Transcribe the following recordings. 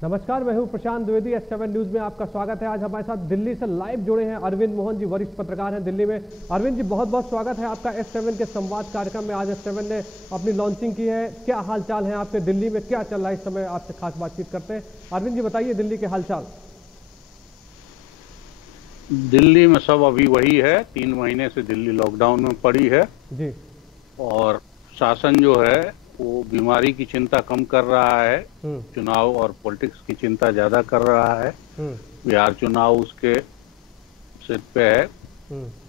नमस्कार, मैं हूं प्रशांत द्विवेदी। S7 न्यूज में आपका स्वागत है। आज हमारे साथ दिल्ली से लाइव जुड़े हैं अरविंद मोहन जी, वरिष्ठ पत्रकार हैं दिल्ली में। अरविंद जी, बहुत बहुत स्वागत है आपका S7 के संवाद कार्यक्रम में। आज S7 ने अपनी लॉन्चिंग की है। क्या हालचाल है आपके दिल्ली में, क्या चल रहा है इस समय? आपसे खास बातचीत करते हैं। अरविंद जी, बताइए दिल्ली के हालचाल। दिल्ली में सब अभी वही है। 3 महीने से दिल्ली लॉकडाउन में पड़ी है जी। और शासन जो है वो बीमारी की चिंता कम कर रहा है, चुनाव और पॉलिटिक्स की चिंता ज्यादा कर रहा है। बिहार चुनाव उसके सिर पे है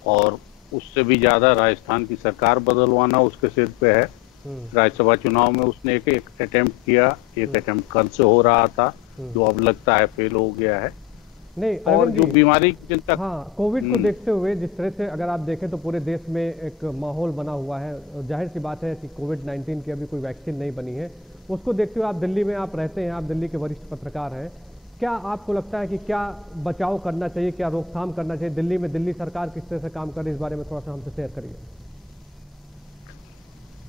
और उससे भी ज्यादा राजस्थान की सरकार बदलवाना उसके सिर पे है। राज्यसभा चुनाव में उसने एक अटेम्प्ट किया, एक अटेम्प्ट कल से हो रहा था, जो अब लगता है फेल हो गया है। नहीं, और जो बीमारी की चिंता, हाँ, कोविड को देखते हुए जिस तरह से अगर आप देखें तो पूरे देश में एक माहौल बना हुआ है। जाहिर सी बात है कि कोविड-19 की अभी कोई वैक्सीन नहीं बनी है। उसको देखते हुए आप दिल्ली में आप रहते हैं, आप दिल्ली के वरिष्ठ पत्रकार हैं। क्या आपको लगता है कि क्या बचाव करना चाहिए, क्या रोकथाम करना चाहिए दिल्ली में? दिल्ली सरकार किस तरह से काम कर रही है, इस बारे में थोड़ा सा हमसे शेयर करिए।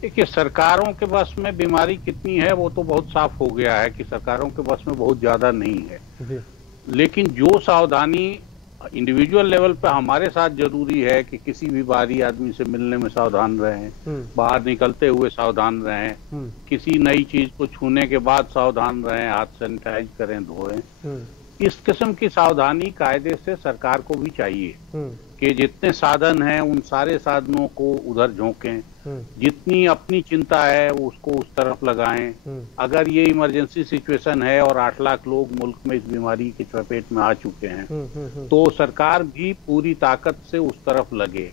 देखिए, सरकारों के बस में बीमारी कितनी है वो तो बहुत साफ हो गया है कि सरकारों के बस में बहुत ज्यादा नहीं है जी। लेकिन जो सावधानी इंडिविजुअल लेवल पे हमारे साथ जरूरी है कि किसी भी बाहरी आदमी से मिलने में सावधान रहें, बाहर निकलते हुए सावधान रहें, किसी नई चीज को छूने के बाद सावधान रहें, हाथ सैनिटाइज करें, धोएं। इस किस्म की सावधानी कायदे से सरकार को भी चाहिए कि जितने साधन हैं उन सारे साधनों को उधर झोंकें, जितनी अपनी चिंता है उसको उस तरफ लगाएं। अगर ये इमरजेंसी सिचुएशन है और 8 लाख लोग मुल्क में इस बीमारी के चपेट में आ चुके हैं तो सरकार भी पूरी ताकत से उस तरफ लगे।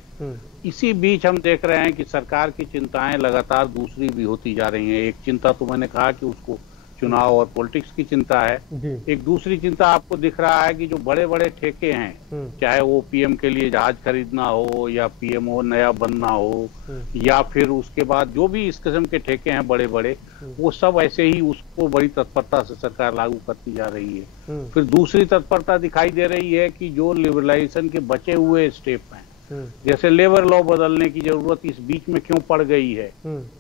इसी बीच हम देख रहे हैं कि सरकार की चिंताएं लगातार दूसरी भी होती जा रही हैं। एक चिंता तो मैंने कहा कि उसको चुनाव और पॉलिटिक्स की चिंता है, एक दूसरी चिंता आपको दिख रहा है कि जो बड़े बड़े ठेके हैं, चाहे वो पीएम के लिए जहाज खरीदना हो या पीएमओ नया बनना हो या फिर उसके बाद जो भी इस किस्म के ठेके हैं बड़े बड़े, वो सब ऐसे ही उसको बड़ी तत्परता से सरकार लागू करती जा रही है। फिर दूसरी तत्परता दिखाई दे रही है कि जो लिबरलाइजेशन के बचे हुए स्टेप हैं, जैसे लेबर लॉ बदलने की जरूरत इस बीच में क्यों पड़ गई है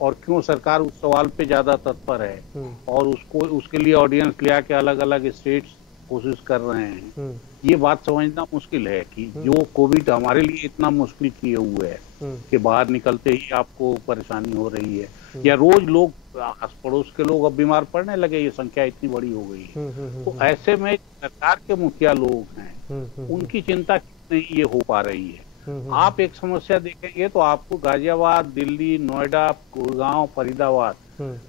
और क्यों सरकार उस सवाल पे ज्यादा तत्पर है और उसको उसके लिए ऑडियंस लिया के अलग अलग स्टेट्स कोशिश कर रहे हैं। ये बात समझना मुश्किल है कि जो कोविड हमारे लिए इतना मुश्किल किए हुए है कि बाहर निकलते ही आपको परेशानी हो रही है या रोज लोग आस पड़ोस के लोग अब बीमार पड़ने लगे, ये संख्या इतनी बड़ी हो गई है। तो ऐसे में सरकार के मुखिया लोग हैं, उनकी चिंता नहीं ये हो पा रही है। आप एक समस्या देखेंगे तो आपको गाजियाबाद, दिल्ली, नोएडा, गुड़गांव, फरीदाबाद,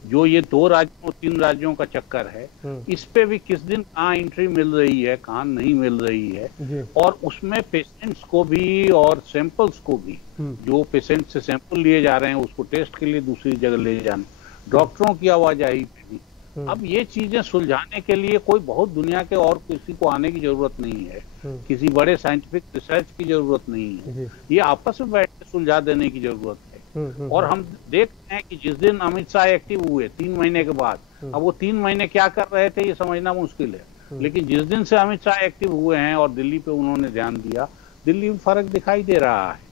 जो ये 2 राज्यों 3 राज्यों का चक्कर है, इस पे भी किस दिन कहाँ एंट्री मिल रही है, कहाँ नहीं मिल रही है। और उसमें पेशेंट्स को भी और सैंपल्स को भी, जो पेशेंट से सैंपल लिए जा रहे हैं उसको टेस्ट के लिए दूसरी जगह ले जाना, डॉक्टरों की आवाजाही पे भी। अब ये चीजें सुलझाने के लिए कोई बहुत दुनिया के और किसी को आने की जरूरत नहीं है, किसी बड़े साइंटिफिक रिसर्च की जरूरत नहीं है, ये आपस में बैठ के सुलझा देने की जरूरत है। और हम देखते हैं कि जिस दिन अमित शाह एक्टिव हुए 3 महीने के बाद, अब वो 3 महीने क्या कर रहे थे ये समझना मुश्किल है, लेकिन जिस दिन से अमित शाह एक्टिव हुए हैं और दिल्ली पे उन्होंने ध्यान दिया, दिल्ली में फर्क दिखाई दे रहा है।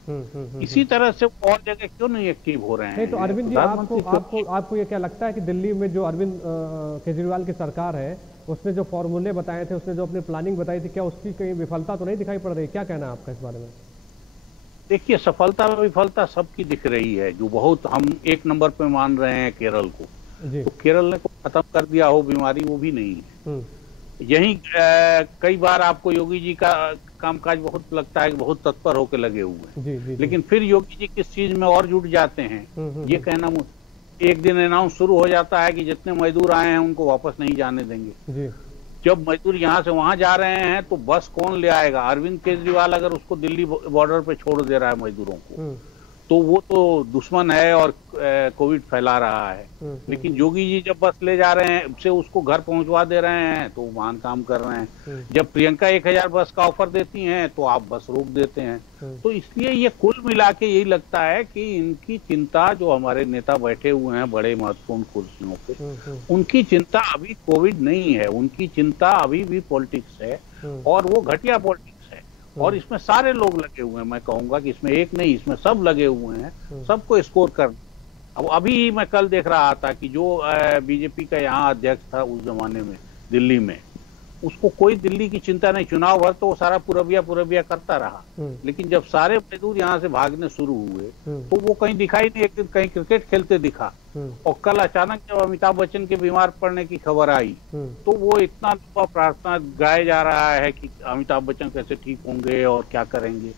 इसी तरह से और जगह क्यों नहीं एक्टिव हो रहे हैं? नहीं तो अरविंद जी, आपको ये क्या लगता है कि दिल्ली में जो अरविंद केजरीवाल की सरकार है, उसने जो फॉर्मूले बताए थे, उसने जो अपनी प्लानिंग बताई थी, क्या उसकी कहीं विफलता तो नहीं दिखाई पड़ रही? क्या कहना है आपका इस बारे में? देखिए, सफलता विफलता सबकी दिख रही है। जो बहुत हम 1 नंबर पे मान रहे हैं केरल को, तो केरल ने को खत्म कर दिया हो बीमारी, वो भी नहीं है। यही कई बार आपको योगी जी का कामकाज बहुत लगता है कि बहुत तत्पर होकर लगे हुए हैं, लेकिन फिर योगी जी किस चीज में और जुट जाते हैं ये कहना। एक दिन अनाउंस शुरू हो जाता है कि जितने मजदूर आए हैं उनको वापस नहीं जाने देंगे। जब मजदूर यहाँ से वहां जा रहे हैं तो बस कौन ले आएगा? अरविंद केजरीवाल अगर उसको दिल्ली बॉर्डर पे छोड़ दे रहा है मजदूरों को, तो वो तो दुश्मन है और कोविड फैला रहा है। लेकिन योगी जी जब बस ले जा रहे हैं से उसको घर पहुंचवा दे रहे हैं तो महान काम कर रहे हैं। जब प्रियंका 1000 बस का ऑफर देती हैं तो आप बस रोक देते हैं। तो इसलिए ये कुल मिला के यही लगता है कि इनकी चिंता, जो हमारे नेता बैठे हुए हैं बड़े महत्वपूर्ण कुर्सियों पे, उनकी चिंता अभी कोविड नहीं है, उनकी चिंता अभी भी पॉलिटिक्स है और वो घटिया पॉलिटिक्स। और इसमें सारे लोग लगे हुए हैं, मैं कहूंगा कि इसमें एक नहीं, इसमें सब लगे हुए हैं, सबको स्कोर कर। अब अभी मैं कल देख रहा था कि जो बीजेपी का यहाँ अध्यक्ष था उस जमाने में, दिल्ली में, उसको कोई दिल्ली की चिंता नहीं। चुनाव भर तो वो सारा पूरबिया करता रहा, लेकिन जब सारे मजदूर यहाँ से भागने शुरू हुए तो वो कहीं दिखाई नहीं। एक दिन कहीं क्रिकेट खेलते दिखा, और कल अचानक जब अमिताभ बच्चन के बीमार पड़ने की खबर आई तो वो इतना लंबा प्रार्थना गाया जा रहा है कि अमिताभ बच्चन कैसे ठीक होंगे और क्या करेंगे।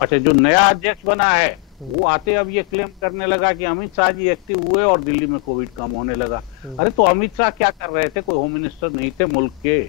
अच्छा, जो नया अध्यक्ष बना है वो आते अब ये क्लेम करने लगा कि अमित शाह जी एक्टिव हुए और दिल्ली में कोविड कम होने लगा। अरे तो अमित शाह क्या कर रहे थे? कोई होम मिनिस्टर नहीं थे मुल्क के।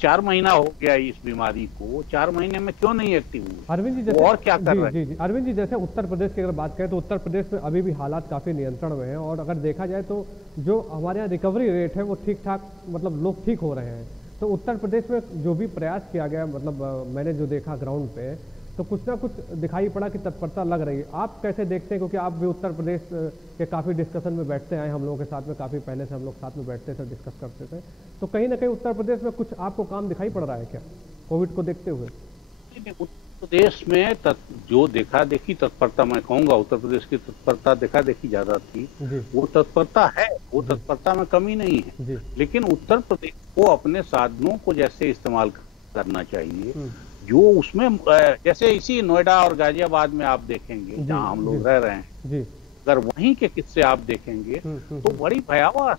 4 महीना हो गया इस बीमारी को, 4 महीने में क्यों नहीं एक्टिव हुए? अरविंद जी जैसे और क्या कर रहे हैं? जी अरविंद जी, जैसे उत्तर प्रदेश की अगर बात करें तो उत्तर प्रदेश में अभी भी हालात काफी नियंत्रण में हैं, और अगर देखा जाए तो जो हमारे यहाँ रिकवरी रेट है वो ठीक ठाक, मतलब लोग ठीक हो रहे हैं। तो उत्तर प्रदेश में जो भी प्रयास किया गया, मतलब मैंने जो देखा ग्राउंड पे, तो कुछ ना कुछ दिखाई पड़ा कि तत्परता लग रही है। आप कैसे देखते हैं, क्योंकि आप भी उत्तर प्रदेश के काफ़ी डिस्कशन में बैठते हैं, हम लोगों के साथ में काफ़ी पहले से हम लोग साथ में बैठते थे, डिस्कस करते थे, तो कहीं ना कहीं उत्तर प्रदेश में कुछ आपको काम दिखाई पड़ रहा है क्या कोविड को देखते हुए? उत्तर प्रदेश में जो देखा देखी तत्परता, मैं कहूँगा उत्तर प्रदेश की तत्परता देखा देखी ज्यादा थी। वो तत्परता है, वो तत्परता में कमी नहीं है, लेकिन उत्तर प्रदेश को अपने साधनों को जैसे इस्तेमाल करना चाहिए, जो उसमें जैसे इसी नोएडा और गाजियाबाद में आप देखेंगे जहां हम लोग रह रहे हैं, अगर वहीं के किस्से आप देखेंगे तो बड़ी भयावह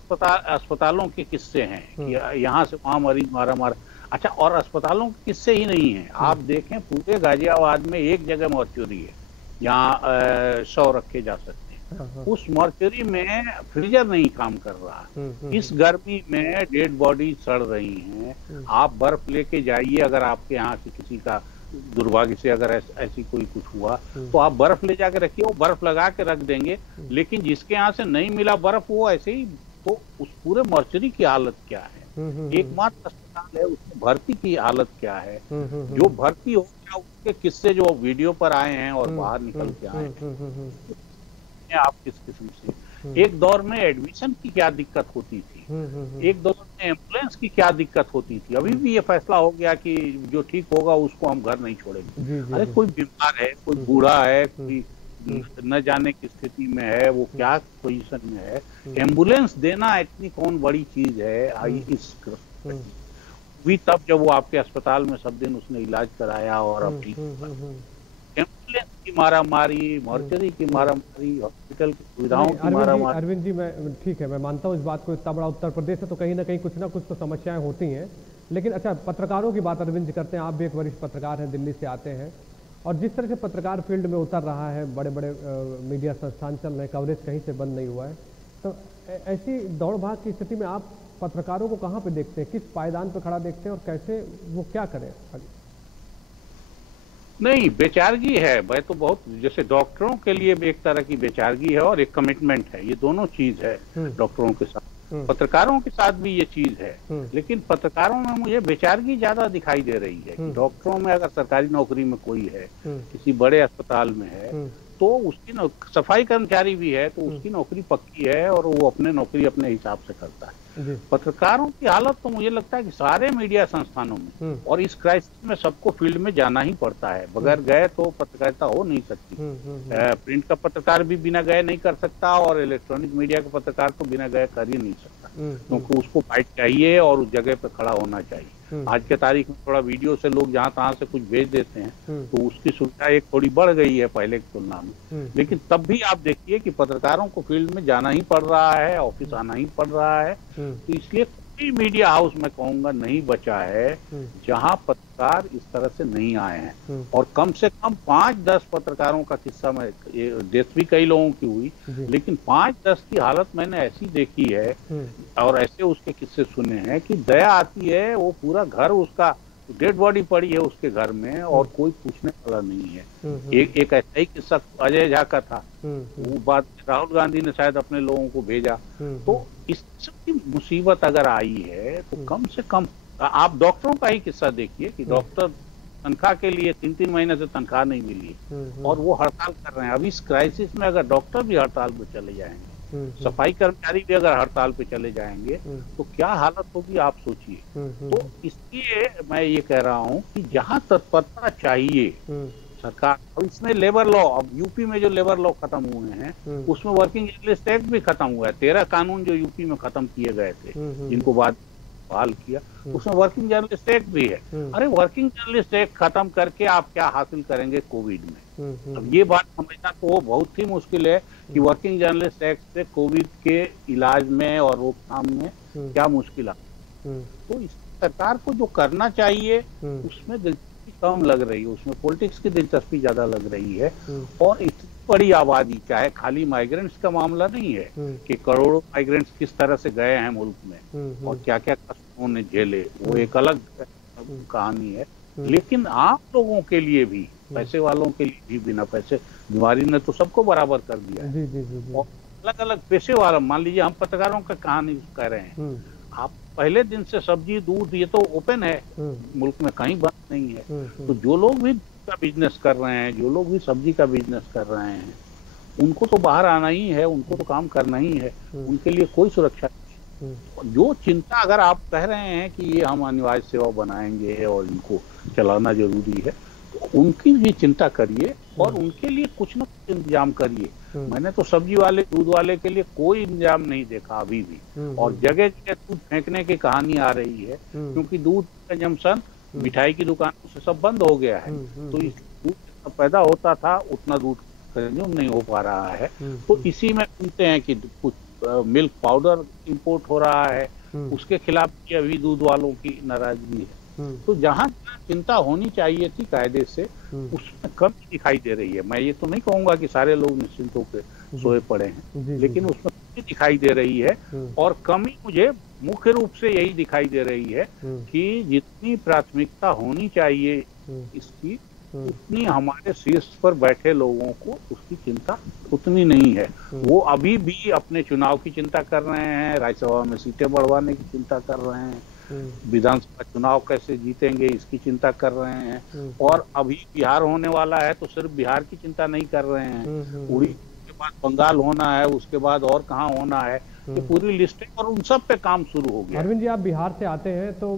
अस्पतालों के किस्से हैं कि यहाँ से वहां मरीज मारा। अच्छा, और अस्पतालों के किस्से ही नहीं है, आप देखें पूरे गाजियाबाद में एक जगह मॉर्चुरी है जहाँ 100 रखे जा सकते हैं। उस मॉर्चुरी में फ्रीजर नहीं काम कर रहा। इस गर्मी में डेड बॉडी सड़ रही हैं। आप बर्फ लेके जाइए, अगर आपके यहाँ से किसी का दुर्भाग्य से अगर ऐसी कोई कुछ हुआ तो आप बर्फ ले जाके रखिए, वो बर्फ लगा के रख देंगे। लेकिन जिसके यहाँ से नहीं मिला बर्फ, वो ऐसे ही, तो उस पूरे मॉर्चुरी की हालत क्या है? एकमात्र अस्पताल है, उसकी भर्ती की हालत क्या है? जो भर्ती हो गया उसके किस्से जो वीडियो पर आए हैं और बाहर निकल के आए हैं, आप किस किस्म से, एक दौर में एडमिशन की क्या दिक्कत होती थी, एक दौर में एम्बुलेंस की क्या दिक्कत होती थी। अभी भी ये फैसला हो गया कि जो ठीक होगा उसको हम घर नहीं छोड़ेंगे। अरे कोई बीमार है, कोई बूढ़ा है, कोई न जाने की स्थिति में है, वो क्या पोजीशन में है, एम्बुलेंस देना इतनी कौन बड़ी चीज है इस भी तब जब वो आपके अस्पताल में सब दिन उसने इलाज कराया और अब ठीक। एम्बुलेंस की मारामारी, मॉर्चरी की मारामारी, हॉस्पिटल की सुविधाओं की मारामारी। अरविंद जी, मैं ठीक है, मैं मानता हूँ इस बात को, इतना बड़ा उत्तर प्रदेश है तो कहीं ना कहीं कुछ ना कुछ तो समस्याएं होती हैं। लेकिन अच्छा, पत्रकारों की बात अरविंद जी करते हैं, आप भी एक वरिष्ठ पत्रकार हैं, दिल्ली से आते हैं, और जिस तरह से पत्रकार फील्ड में उतर रहा है, बड़े बड़े मीडिया संस्थान चल रहे हैं, कवरेज कहीं से बंद नहीं हुआ है, तो ऐसी दौड़ भाग की स्थिति में आप पत्रकारों को कहाँ पे देखते हैं, किस पायदान पे खड़ा देखते हैं, और कैसे वो क्या करें? नहीं, बेचारगी है। मैं तो बहुत, जैसे डॉक्टरों के लिए भी एक तरह की बेचारगी है और एक कमिटमेंट है, ये दोनों चीज है डॉक्टरों के साथ। पत्रकारों के साथ भी ये चीज है, लेकिन पत्रकारों में मुझे बेचारगी ज्यादा दिखाई दे रही है। डॉक्टरों में अगर सरकारी नौकरी में कोई है, किसी बड़े अस्पताल में है, तो उसकी सफाई कर्मचारी भी है तो उसकी नौकरी पक्की है और वो अपने नौकरी अपने हिसाब से करता है। पत्रकारों की हालत तो मुझे लगता है कि सारे मीडिया संस्थानों में, और इस क्राइसिस में सबको फील्ड में जाना ही पड़ता है, बगैर गए तो पत्रकारिता हो नहीं सकती। प्रिंट का पत्रकार भी बिना गए नहीं कर सकता, और इलेक्ट्रॉनिक मीडिया का पत्रकार तो बिना गए कर ही नहीं सकता, क्योंकि उसको बाइट चाहिए और उस जगह पे खड़ा होना चाहिए। आज के तारीख में थोड़ा वीडियो से लोग जहां तहां से कुछ भेज देते हैं, तो उसकी सुविधा एक थोड़ी बढ़ गई है पहले की तुलना में, लेकिन तब भी आप देखिए कि पत्रकारों को फील्ड में जाना ही पड़ रहा है, ऑफिस आना ही पड़ रहा है। तो इसलिए कोई मीडिया हाउस मैं कहूंगा नहीं बचा है जहां पत्रकार इस तरह से नहीं आए हैं। और कम से कम 5-10 पत्रकारों का किस्सा, में डेथ भी कई लोगों की हुई, लेकिन 5-10 की हालत मैंने ऐसी देखी है और ऐसे उसके किस्से सुने हैं कि दया आती है। वो पूरा घर, उसका डेड बॉडी पड़ी है उसके घर में और कोई पूछने वाला नहीं है। एक ऐसा ही किस्सा अजय झा का था, वो बात राहुल गांधी ने शायद अपने लोगों को भेजा। तो इस की मुसीबत अगर आई है तो कम से कम आप डॉक्टरों का ही किस्सा देखिए कि डॉक्टर तनख्वाह के लिए 3-3 महीने से तनख्वाह नहीं मिली और वो हड़ताल कर रहे हैं। अब इस क्राइसिस में अगर डॉक्टर भी हड़ताल पे चले जाएंगे, सफाई कर्मचारी भी अगर हड़ताल पे चले जाएंगे, तो क्या हालत होगी आप सोचिए। तो इसलिए मैं ये कह रहा हूँ कि जहाँ तत्परता चाहिए सरकार, और इसमें लेबर लॉ, अब यूपी में जो लेबर लॉ खत्म हुए हैं उसमें वर्किंग जर्नलिस्ट एक्ट भी खत्म हुआ है। 13 कानून जो यूपी में खत्म किए गए थे, जिनको बाद बहाल किया, उसमें वर्किंग जर्नलिस्ट एक्ट भी है। अरे वर्किंग जर्नलिस्ट एक्ट खत्म करके आप क्या हासिल करेंगे कोविड में? अब ये बात समझना तो बहुत ही मुश्किल है कि वर्किंग जर्नलिस्ट एक्ट से कोविड के इलाज में और रोकथाम में क्या मुश्किल आ। तो इस सरकार को जो करना चाहिए उसमें दिलचस्पी कम लग रही है, उसमें पॉलिटिक्स की दिलचस्पी ज्यादा लग रही है। और इतनी बड़ी आबादी, चाहे खाली माइग्रेंट्स का मामला नहीं है कि करोड़ों माइग्रेंट्स किस तरह से गए हैं मुल्क में और क्या क्या कष्ट उन्होंने झेले, वो एक अलग कहानी है। लेकिन आम लोगों के लिए भी, पैसे वालों के लिए भी, बिना पैसे बीमारी ने तो सबको बराबर कर दिया है। और अलग अलग पेशे वाला, मान लीजिए हम पत्रकारों का कहानी कह रहे हैं, आप पहले दिन से सब्जी दूध ये तो ओपन है मुल्क में, कहीं बंद नहीं है। तो जो लोग भी का बिजनेस कर रहे हैं, जो लोग भी सब्जी का बिजनेस कर रहे हैं, उनको तो बाहर आना ही है, उनको तो काम करना ही है, उनके लिए कोई सुरक्षा नहीं। जो चिंता अगर आप कह रहे हैं कि ये हम अनिवार्य सेवा बनाएंगे और इनको चलाना जरूरी है, तो उनकी भी चिंता करिए और उनके लिए कुछ न कुछ इंतजाम करिए। मैंने तो सब्जी वाले दूध वाले के लिए कोई इंतजाम नहीं देखा अभी भी, और जगह जगह दूध फेंकने की कहानी आ रही है, क्योंकि दूध कंजम्पशन मिठाई की दुकानों से सब बंद हो गया है। तो इस दूध जितना पैदा होता था उतना दूध कंज्यूम नहीं हो पा रहा है। तो इसी में सुनते हैं कि कुछ मिल्क पाउडर इंपोर्ट हो रहा है, उसके खिलाफ भी अभी दूध वालों की नाराजगी है। तो जहाँ चिंता होनी चाहिए थी कायदे से, उसमें कमी दिखाई दे रही है। मैं ये तो नहीं कहूंगा कि सारे लोग निश्चिंत होकर सोए पड़े हैं, लेकिन उसमें कमी दिखाई दे रही है। और कमी मुझे मुख्य रूप से यही दिखाई दे रही है कि जितनी प्राथमिकता होनी चाहिए इसकी, उतनी हमारे शीर्ष पर बैठे लोगों को उसकी चिंता उतनी नहीं है। वो अभी भी अपने चुनाव की चिंता कर रहे हैं, राज्यसभा में सीटें बढ़वाने की चिंता कर रहे हैं, विधानसभा चुनाव कैसे जीतेंगे इसकी चिंता कर रहे हैं। और अभी बिहार होने वाला है तो सिर्फ बिहार की चिंता नहीं कर रहे हैं, उड़ीसा के बाद बंगाल होना है, उसके बाद और कहाँ होना है, ये पूरी लिस्ट है और उन सब पे काम शुरू हो गया। अरविंद जी, आप बिहार से आते हैं तो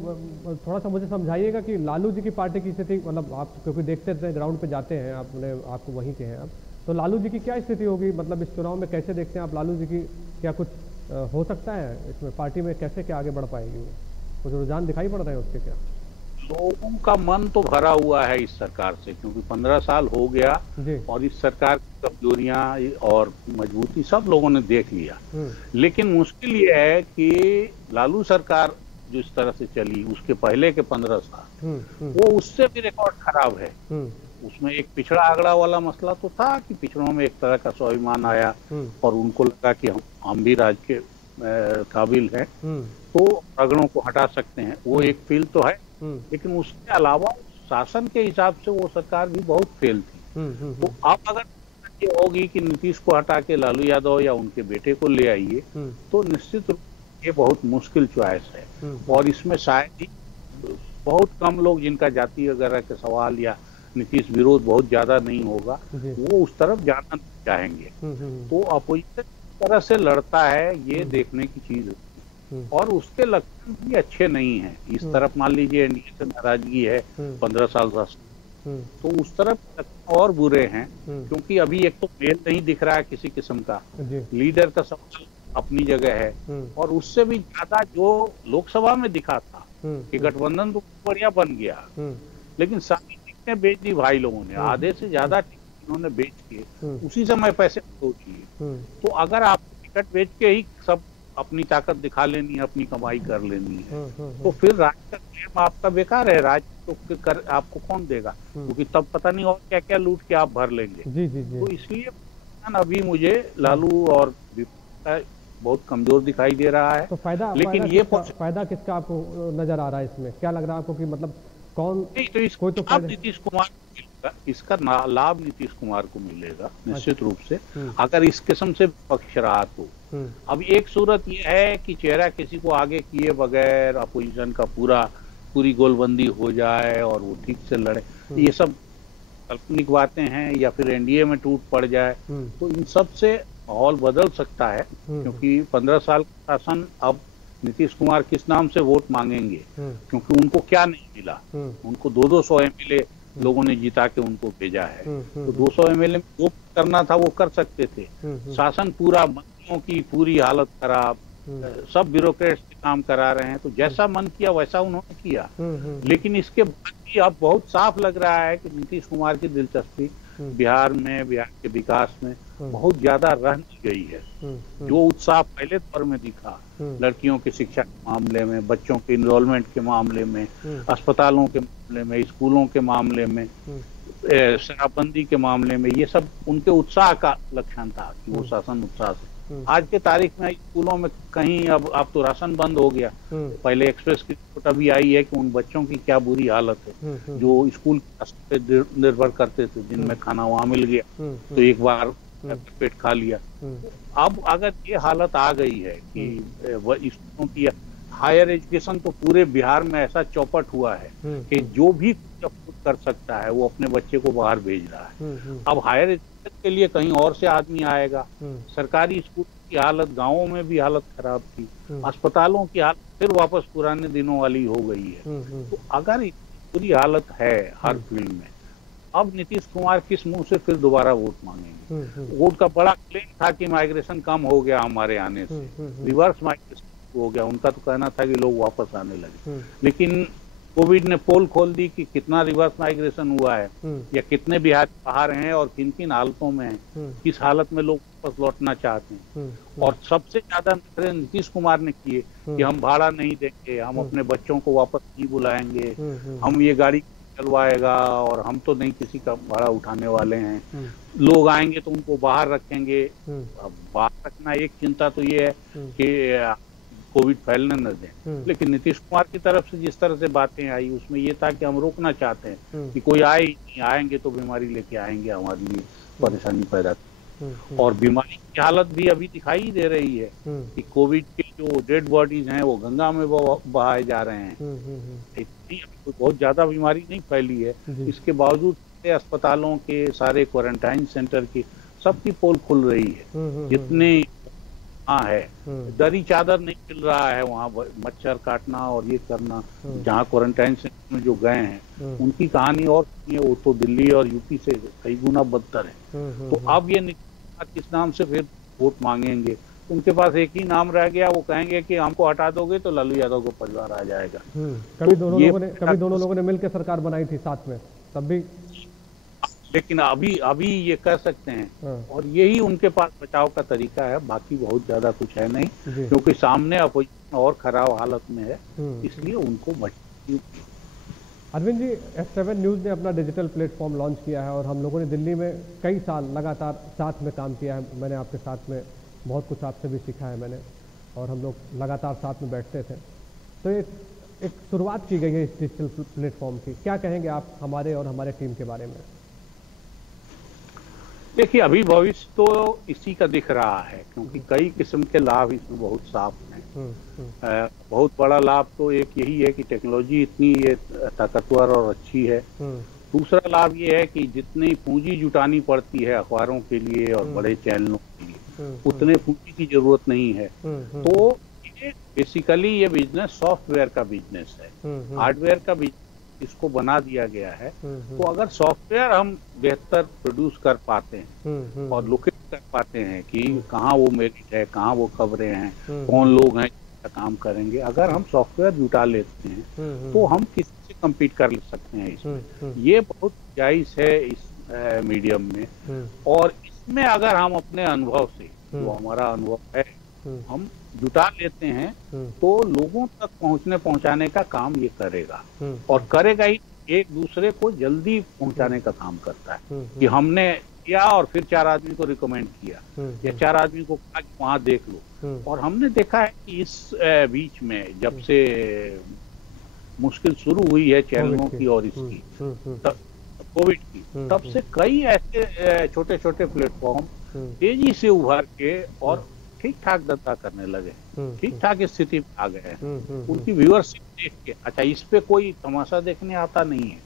थोड़ा सा मुझे समझाइएगा कि लालू जी की पार्टी की स्थिति, मतलब आप क्योंकि देखते रहते हैं, ग्राउंड पे जाते हैं, आपको वहीं के हैं आप, तो लालू जी की क्या स्थिति होगी? मतलब इस चुनाव में कैसे देखते हैं आप लालू जी की? क्या कुछ हो सकता है इसमें? पार्टी में कैसे क्या आगे बढ़ पाएगी? कुछ रुझान दिखाई पड़ रहे हैं उसके क्या? लोगों का मन तो भरा हुआ है इस सरकार से, क्योंकि 15 साल हो गया और इस सरकार की कमजोरियां और मजबूती सब लोगों ने देख लिया। लेकिन मुश्किल ये है कि लालू सरकार जिस तरह से चली उसके पहले के 15 साल, वो उससे भी रिकॉर्ड खराब है। उसमें एक पिछड़ा आगड़ा वाला मसला तो था कि पिछड़ों में एक तरह का स्वाभिमान आया और उनको लगा कि हम भी राज के काबिल हैं, तो अगड़ों को हटा सकते हैं, वो एक फील तो है। लेकिन उसके अलावा शासन के हिसाब से वो सरकार भी बहुत फेल थी। तो अब अगर ये होगी कि नीतीश को हटा के लालू यादव या उनके बेटे को ले आइए, तो निश्चित रूप से ये बहुत मुश्किल चॉइस है। और इसमें शायद ही बहुत कम लोग जिनका जाति वगैरह के सवाल या नीतीश विरोध बहुत ज्यादा नहीं होगा, वो उस तरफ जाना चाहेंगे। तो अपोजिशन तरह से लड़ता है, ये देखने की चीज है। और उसके लक्षण भी अच्छे नहीं है। इस तरफ मान लीजिए एनडीए से नाराजगी है 15 साल राष्ट्र, तो उस तरफ और बुरे हैं, क्योंकि अभी एक तो मेल नहीं दिख रहा है किसी किस्म का, लीडर का सवाल अपनी जगह है, और उससे भी ज्यादा जो लोकसभा में दिखा था कि गठबंधन तो बढ़िया बन गया, लेकिन सारी टिकटें बेच दी भाई लोगों ने, आधे से ज्यादा टिकट उन्होंने बेच के उसी समय पैसे दिए। तो अगर आप टिकट बेच के ही सब अपनी ताकत दिखा लेनी है, अपनी कमाई कर लेनी है, तो फिर राज्य का क्लेम आपका बेकार है। राज्य तो कर आपको कौन देगा, क्योंकि तब पता नहीं और क्या क्या लूट के आप भर लेंगे। तो इसलिए अभी मुझे लालू और बहुत कमजोर दिखाई दे रहा है। तो फायदा किसका आपको नजर आ रहा है इसमें? क्या लग रहा है आपको कि मतलब कौन? नहीं, तो इसको तो नीतीश कुमार को मिलेगा, इसका लाभ नीतीश कुमार को मिलेगा निश्चित रूप से, अगर इस किस्म से पक्ष रहा तो। अब एक सूरत ये है कि चेहरा किसी को आगे किए बगैर अपोजिशन का पूरी गोलबंदी हो जाए और वो ठीक से लड़े, ये सब काल्पनिक बातें हैं, या फिर एनडीए में टूट पड़ जाए, तो इन सब से माहौल बदल सकता है। क्योंकि 15 साल का शासन, अब नीतीश कुमार किस नाम से वोट मांगेंगे, क्योंकि उनको क्या नहीं मिला, उनको 200 एमएलए लोगों ने जिता के उनको भेजा है, तो 200 एमएलए में जो करना था वो कर सकते थे। शासन पूरा, मंत्रियों की पूरी हालत खराब, सब ब्यूरोक्रेट्स काम करा रहे हैं, तो जैसा मन किया वैसा उन्होंने किया। लेकिन इसके बाद भी अब बहुत साफ लग रहा है कि नीतीश कुमार की दिलचस्पी बिहार के विकास में बहुत ज्यादा रह गई है। जो उत्साह पहले दौर में दिखा, लड़कियों की शिक्षा के मामले में, बच्चों के इनरोलमेंट के मामले में, अस्पतालों के मामले में, स्कूलों के मामले में, शराबबंदी के मामले में, ये सब उनके उत्साह का लक्षण था कि वो शासन उत्साह से। आज के तारीख में स्कूलों में कहीं अब तो राशन बंद हो गया। पहले एक्सप्रेस की रिपोर्ट अभी आई है कि उन बच्चों की क्या बुरी हालत है जो स्कूल पे निर्भर करते थे, जिनमें खाना वहां मिल गया तो एक बार पेट खा लिया। अब अगर ये हालत आ गई है कि स्कूलों की हायर एजुकेशन तो पूरे बिहार में ऐसा चौपट हुआ है कि जो भी खुद कर सकता है वो अपने बच्चे को बाहर भेज रहा है। अब हायर एजुकेशन के लिए कहीं और से आदमी आएगा। सरकारी स्कूल की हालत, गांवों में भी हालत खराब थी, अस्पतालों की हालत फिर वापस पुराने दिनों वाली हो गई है। तो अगर पूरी हालत है हर फील्ड में, अब नीतीश कुमार किस मुंह से फिर दोबारा वोट मांगेंगे? वोट का बड़ा क्लेम था कि माइग्रेशन कम हो गया हमारे आने से, रिवर्स माइग्रेशन हो गया। उनका तो कहना था कि लोग वापस आने लगे, लेकिन कोविड ने पोल खोल दी कि कितना रिवर्स माइग्रेशन हुआ है या कितने बिहार बाहर हैं और किन किन हालतों में हैं, किस हालत में लोग वापस लौटना चाहते हैं। और सबसे ज्यादा नखरे नीतीश कुमार ने किए कि हम भाड़ा नहीं देंगे, हम अपने बच्चों को वापस नहीं बुलाएंगे, हम ये गाड़ी चलवाएगा और हम तो नहीं किसी का भाड़ा उठाने वाले हैं, लोग आएंगे तो उनको बाहर रखेंगे। अब बाहर रखना एक चिंता तो ये है कि कोविड फैलने न दें, लेकिन नीतीश कुमार की तरफ से जिस तरह से बातें आई उसमें ये था कि हम रोकना चाहते हैं कि कोई आए ही नहीं, आएंगे तो बीमारी लेके आएंगे, हमारे लिए परेशानी पैदा। और बीमारी की हालत भी अभी दिखाई दे रही है कि कोविड के जो डेड बॉडीज हैं वो गंगा में बहाए जा रहे हैं। इतनी बहुत ज्यादा बीमारी नहीं फैली है, इसके बावजूद अस्पतालों के, सारे क्वारंटाइन सेंटर की सबकी पोल खुल रही है। जितने है दरी चादर नहीं मिल रहा है वहाँ, मच्छर काटना और ये करना। जहाँ क्वारंटाइन सेंटर में जो गए हैं उनकी कहानी और वो तो दिल्ली और यूपी से कई गुना बदतर है। तो अब ये किस नाम से फिर वोट मांगेंगे? उनके पास एक ही नाम रह गया, वो कहेंगे कि हमको हटा दोगे तो लालू यादव को परिवार आ जाएगा। कभी दोनों लोगों ने मिलकर सरकार बनाई थी साथ में, तब भी। लेकिन अभी ये कर सकते हैं और यही उनके पास बचाव का तरीका है, बाकी बहुत ज्यादा कुछ है नहीं, क्योंकि सामने अपोजिशन और खराब हालत में है, इसलिए उनको बच। अरविंद जी, S7 न्यूज़ ने अपना डिजिटल प्लेटफॉर्म लॉन्च किया है और हम लोगों ने दिल्ली में कई साल लगातार साथ में काम किया है। मैंने आपके साथ में बहुत कुछ आपसे भी सीखा है मैंने, और हम लोग लगातार साथ में बैठते थे। तो एक शुरुआत की गई है इस डिजिटल प्लेटफॉर्म की, क्या कहेंगे आप हमारे और हमारे टीम के बारे में? देखिए, अभी भविष्य तो इसी का दिख रहा है, क्योंकि कई किस्म के लाभ इसमें बहुत साफ हैं। बहुत बड़ा लाभ तो एक यही है कि टेक्नोलॉजी इतनी ये ताकतवर और अच्छी है। दूसरा लाभ ये है कि जितनी पूंजी जुटानी पड़ती है अखबारों के लिए और बड़े चैनलों के लिए, उतने पूंजी की जरूरत नहीं है। तो ये बेसिकली ये बिजनेस सॉफ्टवेयर का बिजनेस है, हार्डवेयर का बिजनेस इसको बना दिया गया है। तो अगर सॉफ्टवेयर हम बेहतर प्रोड्यूस कर पाते हैं और लोकेट कर पाते हैं कि कहाँ वो मेरिट है, कहाँ वो खबरें हैं, कौन लोग हैं काम करेंगे, अगर हम सॉफ्टवेयर जुटा लेते हैं तो हम किसी से कम्पीट कर सकते हैं इसमें। ये बहुत जायज है इस मीडियम में। और इसमें अगर हम अपने अनुभव से, जो हमारा अनुभव है, हम जुटा लेते हैं तो लोगों तक पहुंचाने का काम ये करेगा, और करेगा ही, एक दूसरे को जल्दी पहुंचाने का काम करता है कि हमने किया और फिर 4 आदमी को रिकमेंड किया या 4 आदमी को कहा कि वहां देख लो। और हमने देखा है कि इस बीच में जब से मुश्किल शुरू हुई है चैनलों की और इसकी, कोविड की, तब से कई ऐसे छोटे छोटे प्लेटफॉर्म तेजी से उभर के और ठीक ठाक धंधा करने लगे, ठीक ठाक स्थिति में आ गए हैं। उनकी व्यूअरशिप देख के, अच्छा इस पे कोई तमाशा देखने आता नहीं है,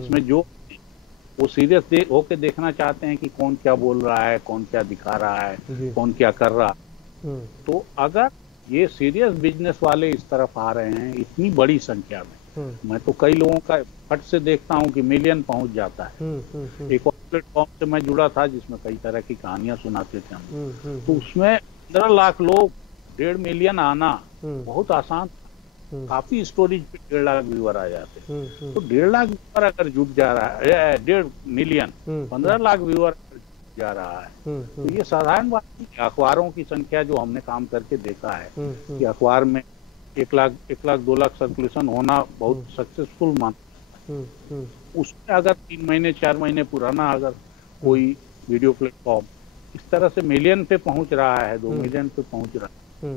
इसमें जो वो सीरियस होके देखना चाहते हैं कि कौन क्या बोल रहा है, कौन क्या दिखा रहा है, कौन क्या कर रहा है। तो अगर ये सीरियस बिजनेस वाले इस तरफ आ रहे हैं इतनी बड़ी संख्या में, मैं तो कई लोगों का फट से देखता हूँ कि मिलियन पहुंच जाता है। एक और प्लेटफॉर्म से मैं जुड़ा था जिसमें कई तरह की कहानियां सुनाते थे हम, तो उसमें 15 लाख लोग 1.5 मिलियन आना बहुत आसान, काफी स्टोरेज पे 1.5 लाख व्यूअर आ जाते। तो 1.5 लाख व्यूअर अगर जुट जा रहा है, 1.5 मिलियन, 15 लाख व्यूअर जा रहा है, तो ये साधारण बात नहीं। अखबारों की संख्या जो हमने काम करके देखा है कि अखबार में 1 लाख 2 लाख सर्कुलेशन होना बहुत सक्सेसफुल माना। उसमें अगर 3 महीने 4 महीने पुराना अगर कोई वीडियो प्लेटफॉर्म इस तरह से मिलियन पे पहुंच रहा है, 2 मिलियन पे पहुंच रहा है,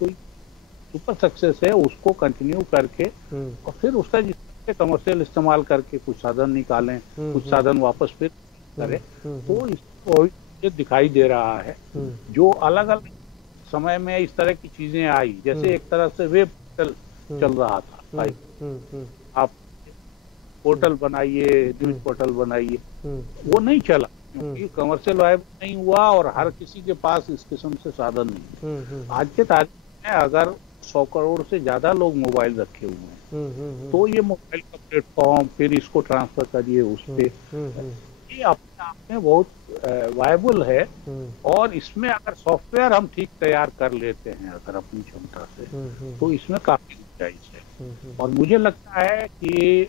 तो सुपर सक्सेस है। उसको कंटिन्यू करके और फिर उसका जिससे कमर्शियल इस्तेमाल करके कुछ साधन निकालें, कुछ साधन वापस फिर करें, तो इसको ये दिखाई दे रहा है। जो अलग अलग समय में इस तरह की चीजें आई, जैसे एक तरह से वेब पोर्टल चल रहा था, आप पोर्टल बनाइए, न्यूज पोर्टल बनाइए, वो नहीं चला क्योंकि कमर्शियल वायबल नहीं हुआ और हर किसी के पास इस किस्म से साधन नहीं। आज के तारीख में अगर 100 करोड़ से ज्यादा लोग मोबाइल रखे हुए हैं, तो ये मोबाइल का प्लेटफॉर्म फिर इसको ट्रांसफर करिए उस पे, ये अपने आप में बहुत वायबल है। और इसमें अगर सॉफ्टवेयर हम ठीक तैयार कर लेते हैं अगर अपनी क्षमता से, तो इसमें काफी गुंजाइश है। और मुझे लगता है कि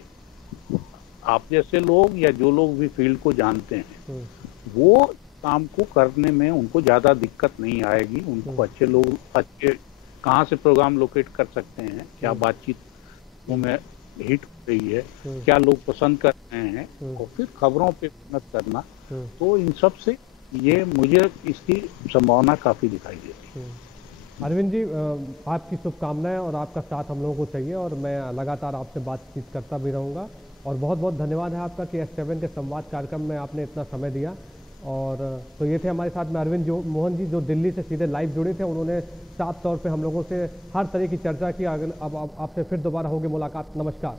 आप जैसे लोग या जो लोग भी फील्ड को जानते हैं, वो काम को करने में उनको ज्यादा दिक्कत नहीं आएगी। उनको अच्छे लोग, अच्छे कहाँ से प्रोग्राम लोकेट कर सकते हैं, क्या बातचीत में हिट हो रही है, क्या लोग पसंद कर रहे हैं, और फिर खबरों पे मेहनत करना, तो इन सब से ये मुझे इसकी संभावना काफी दिखाई देती है। अरविंद जी, आपकी शुभकामनाएं और आपका साथ हम लोगों को चाहिए और मैं लगातार आपसे बातचीत करता भी रहूँगा। और बहुत बहुत धन्यवाद है आपका कि S7 के संवाद कार्यक्रम में आपने इतना समय दिया। और तो ये थे हमारे साथ में अरविंद मोहन जी, जो दिल्ली से सीधे लाइव जुड़े थे। उन्होंने साफ तौर पे हम लोगों से हर तरह की चर्चा की। अब आपसे फिर दोबारा होगी मुलाकात। नमस्कार।